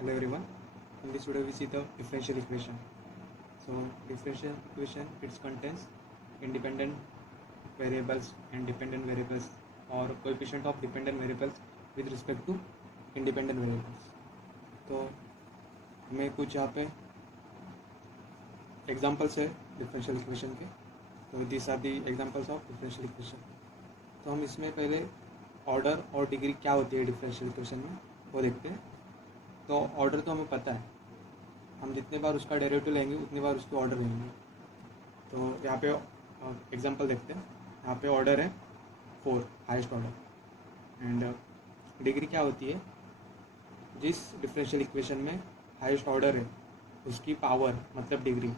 Hello everyone. In this video we see the differential equation. So differential equation, it contains independent variables and dependent variables or coefficient of dependent variables with respect to independent variables. तो हमें कुछ यहाँ पे examples है differential equation के. तो this are the examples of differential equation. तो हम इसमें पहले ऑर्डर और डिग्री क्या होती है डिफरेंशियल इक्वेशन में वो देखते हैं. तो ऑर्डर तो हमें पता है, हम जितने बार उसका डेरिवेटिव लेंगे उतनी बार उसके ऑर्डर लेंगे. तो यहाँ पे एग्जांपल देखते हैं. यहाँ पे ऑर्डर है 4, हाईएस्ट ऑर्डर. एंड डिग्री क्या होती है, जिस डिफरेंशियल इक्वेशन में हाईएस्ट ऑर्डर है उसकी पावर मतलब डिग्री.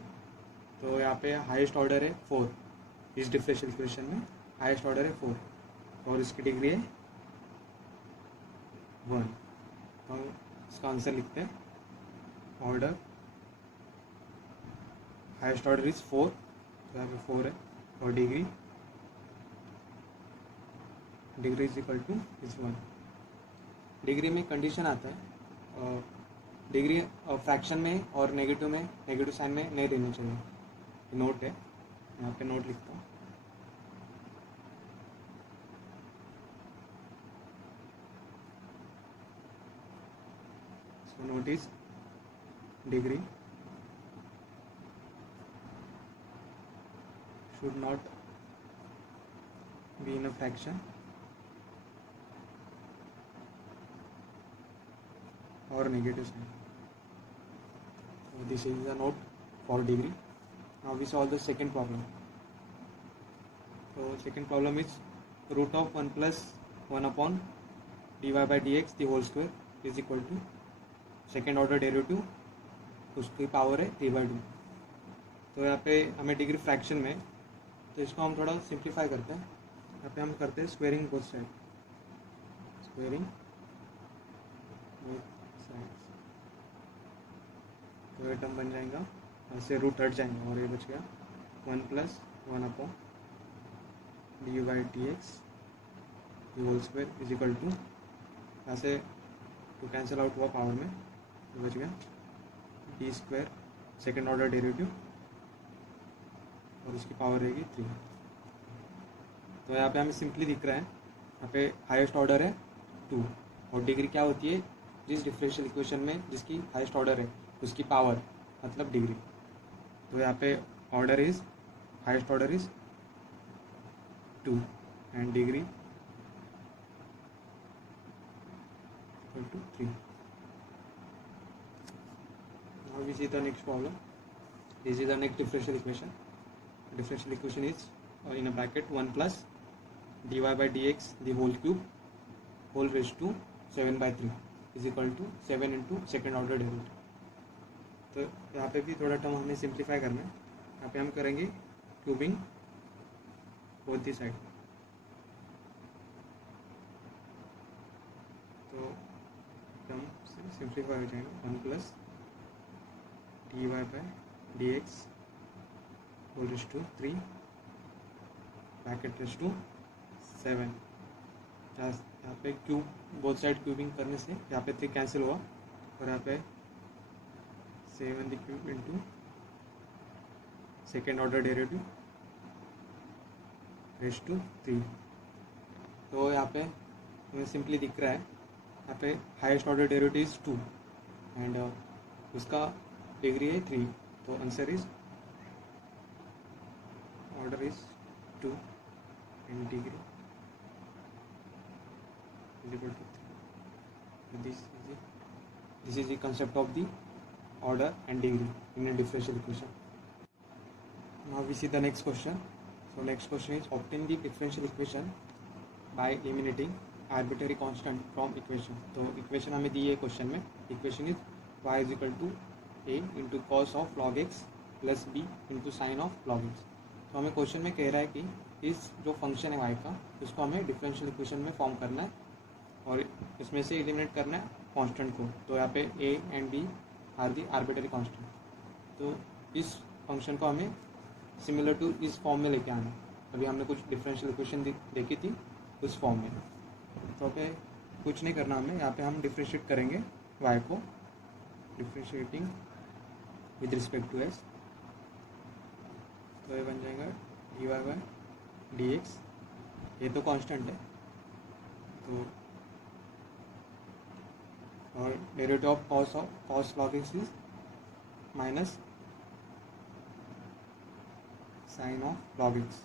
तो यहाँ पे हाईएस्ट ऑर्डर है 4, इस डिफरेंशियल इक्वेशन में हाईएस्ट ऑर्डर है 4 और इसकी डिग्री है 1. तो इसका आंसर लिखते हैं. ऑर्डर हाईएस्ट ऑर्डर इज 4, तो यहाँ पे 4 है और degree is equal two is 1. Degree में कंडीशन आता है, डिग्री फ्रैक्शन में और नेगेटिव साइन में नहीं रहनी चाहिए. नोट है, यहाँ पे नोट लिखता हूँ. So note is degree should not be in a fraction or negative sign. So this is the note for degree. Now we solve the second problem. So second problem is root of 1 plus 1 upon dy by dx the whole square is equal to second order derivative, उसकी power है 3/2. तो यहाँ पे हमें degree fraction में, तो इसको हम थोड़ा सिंप्लीफाई करते हैं. यहाँ पे हम करते हैं squaring both side, squaring both sides. तो ये टर्म बन जाएगा, ऐसे रूट हट जाएंगे और ये बच गया 1 plus 1 upon dy by dx the whole square is equal to, यहाँ से तो कैंसिल आउट हुआ पावर में, तो बच गया D square second order derivative और उसकी पावर रहेगी 3. तो यहाँ पे हमें सिंपली दिख रहा है, यहाँ पे हाईएस्ट ऑर्डर है 2 और डिग्री क्या होती है, जिस डिफरेंशियल इक्वेशन में जिसकी हाईएस्ट ऑर्डर है उसकी पावर मतलब डिग्री. तो यहाँ पे order is highest order is 2 and degree equal to 3. Now we see the next problem. This is the next differential equation. Differential equation is in a bracket 1 plus dy by dx the whole cube whole raised to 7/3 is equal to 7 into second order derivative. तो यहाँ पे भी थोड़ा term हमें simplify करना है. यहाँ पे हम करेंगे क्यूबिंग बोथ दी साइड. तो टर्म सिंप्लीफाई हो जाएगा 1 plus dy by dx whole raised to 3 bracket raised to 7. यहाँ पे क्यूब बोथ साइड क्यूबिंग करने से यहाँ पे 3 कैंसिल हुआ और यहाँ पे 7 the cube into second order derivative raised to 3. तो यहाँ पे हमें सिंपली दिख रहा है, यहाँ पे highest order derivative is 2 and उसका डिग्री है 3. तो answer is order is 2 and degree is equal to 3. This is the concept of the order and degree in a differential equation. Now we see the next question. So next question is obtain the differential equation by eliminating arbitrary constant from equation. तो equation हमें दी है क्वेश्चन में. Equation is y is equal to a into cos of log x plus b into sine of log x. तो हमें question में कह रहा है कि इस जो फंक्शन है y का उसको हमें डिफरेंशियल इक्वेशन में फॉर्म करना है और इसमें से एलिमिनेट करना है कांस्टेंट को. तो यहाँ पे a and b are the arbitrary constant. तो इस फंक्शन को हमें सिमिलर टू इस फॉर्म में लेके आना है. अभी हमने कुछ डिफरेंशियल इक्वेशन देखी थी उस फॉर्म में. तो पे कुछ नहीं करना हमें, यहाँ पे हम डिफ्रेंशिएट करेंगे y को differentiating with respect to x, तो ये बन जाएगा d y by d x, ये तो कांस्टेंट है, तो और derivative of cos log x is minus sine of log x.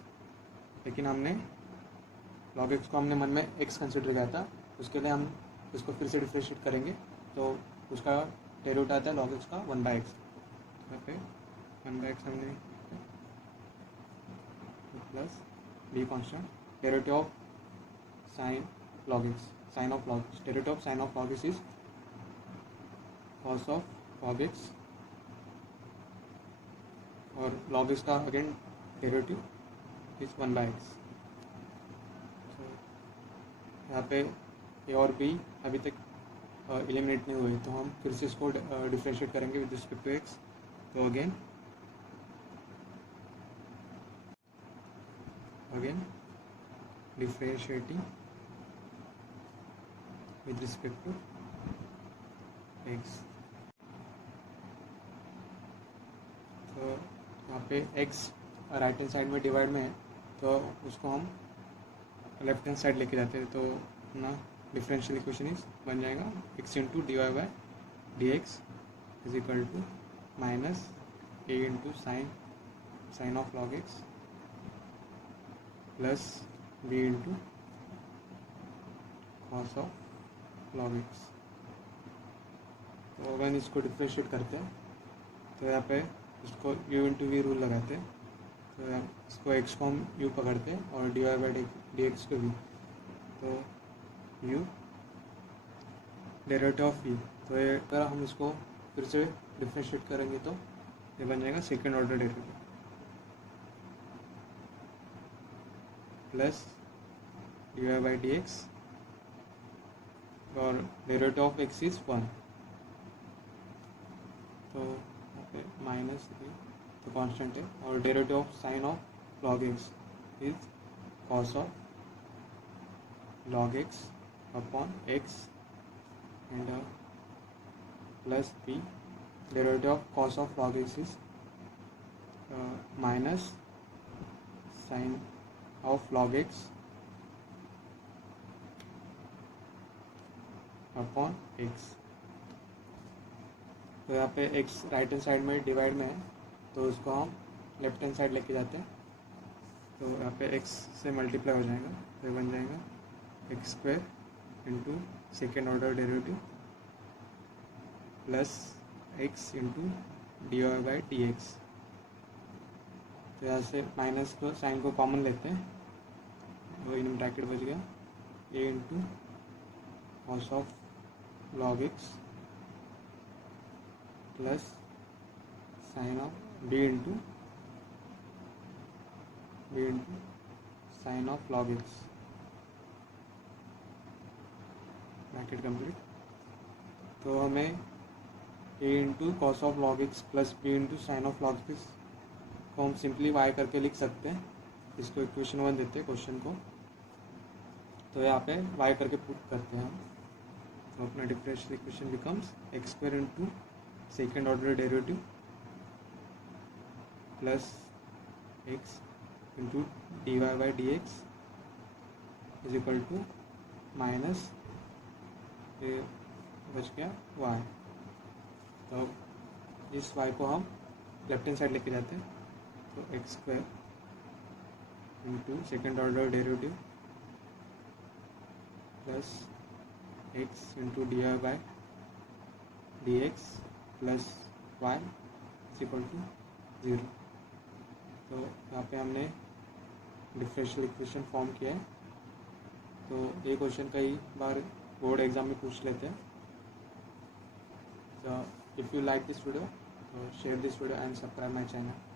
लेकिन हमने लॉग एक्स को हमने मन में एक्स कंसिडर किया था, उसके लिए हम इसको फिर से डिफ्रेंशिएट करेंगे, तो उसका डेरिवेटिव आता है लॉग एक्स का 1/x, यहाँ पे 1/x हमने plus b constant, derivative of sine log x, sine of log x, derivative of sine of log x is cos of log x, और लॉग एक्स का अगेन डेरिवेटिव इज 1/x। यहाँ पे ए और B अभी तक eliminate नहीं हुए, तो हम फिर से इसको डिफ्रेंशिएट करेंगे विद रिस्पेक्ट टू एक्स, तो again differentiating with respect to x, तो यहाँ पे एक्स राइट हैंड साइड में डिवाइड में है, तो उसको हम लेफ्ट हैंड साइड लेके जाते हैं, तो अपना डिफरेंशियल इक्वेशन इज बन जाएगा x into d y by d x is equal to minus a into sine of log x plus b into cos of log x. तो अगर इसको डिफ्रेंशिएट करते हैं, तो यहाँ पे इसको u इंटू वी रूल लगाते हैं, तो इसको x को हम u पकड़ते हैं और d y by d x को v, तो u डेरिवेटिव ऑफ v, तो ये अगर हम इसको फिर से डिफ्रेंशिएट करेंगे तो ये बन जाएगा second order derivative plus d y by d x, और डेरिवेटिव ऑफ x इज 1, तो माइनस तो कांस्टेंट है, और derivative of sine of log x is cos of log x upon x and plus b, derivative of cos of log x is minus sine of log x upon x. तो यहाँ पे x right hand side में divide में है, तो उसको हम left hand side लेके जाते हैं, तो यहाँ पे x से मल्टीप्लाई हो जाएगा, तो बन जाएगा x square into second order derivative plus x into d y by d x. तो यहाँ से माइनस को साइन को कॉमन लेते हैं, तो इन ब्रैकेट बच गया a into cos of log x plus sine of b into sine of log x, bracket complete. तो हमें a into cos of log x plus b into sine of log x को हम simply y करके लिख सकते हैं, इसको equation 1 देते हैं क्वेश्चन को, तो यहाँ पे y करके पुट करते हैं हम, तो अपना differential equation becomes x square into second order derivative plus x into d y by d x is equal to minus ये बच गया y। तो इस y को हम लेफ्ट हैंड साइड लेके जाते हैं, तो x square into second order derivative plus x into d y by d x plus y is equal to 0। तो यहाँ पे हमने डिफरेंशियल इक्वेशन फॉर्म किया है, तो ये क्वेश्चन कई बार बोर्ड एग्जाम में पूछ लेते हैं। So if you like this video, share this video and subscribe my channel.